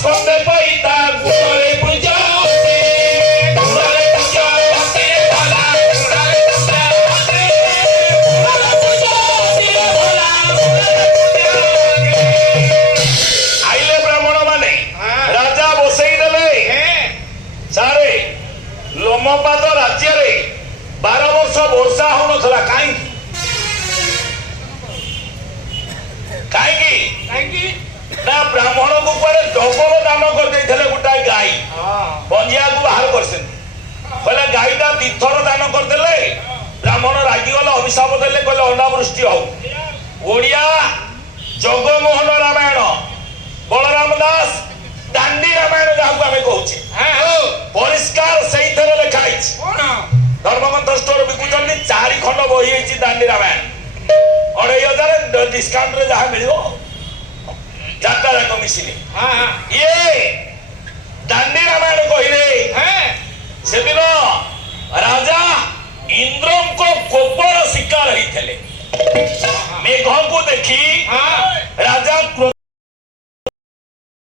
ସ୍କନ୍ଧେ ପଇତା ଗୁଡ଼ରେ ପୂଜା ଗୁଡ଼ରେ ପୂଜା ଭଲା ଗୁଡ଼ରେ ପୂଜା ଆଇଲେ ବ୍ରାହ୍ମଣ ମାନେ ରାଜା ବସେଇ ଦେଲେ ସାରେ ଲୋମପାଦ ରାଜ୍ୟରେ 12 ବର୍ଷ ବର୍ଷା ହଉନଥିଲା କାହିଁକି ନା ବ୍ରାହ୍ମଣକୁ କୁଆଡେ ଡବଲ ଦାନ କରିଦେଇଥିଲେ ଗୋଟାଏ ଗାଈ ବଞ୍ଜିଆକୁ ବାହାର କରିଛନ୍ତି କହିଲେ ଗାଈଟା 2 ଥର ଦାନ କରିଦେଲେ ବ୍ରାହ୍ମଣ ରାଗିଗଲେ ଅଭିଶାପ ଦେଲେ କହିଲେ ଅନାବୃଷ୍ଟି ହଉ ଓଡିଆ ଜଗମୋହନ ରାମାୟଣ ବଳରାମ ଦାସ ଦାଣ୍ଡି ରାମାୟଣ ଯାହାକୁ ଆମେ କହୁଛେ ପରିଷ୍କାର ସେଇଥିରେ ଲେଖା ହେଇଛି ଧର୍ମଗ୍ରନ୍ଥ ଷ୍ଟୋର ବିକୁଛନ୍ତି 4 ଖଣ୍ଡ ବହି ହେଇଛି ଦାଣ୍ଡି ରାମାୟଣ 25,000 ଡିସକାଉଣ୍ଟ ରେ ଯାହା ମିଳିବ 4ଟା ଯାକ ମିଶିଲେ ଇଏ ଦାଣ୍ଡି ରାମାୟଣ କହିଲେ ସେଦିନ ରାଜା ଇନ୍ଦ୍ରଙ୍କ କୋପର ଶିକାର ହେଇଥିଲେ ମେଘକୁ ଦେଖି ରାଜା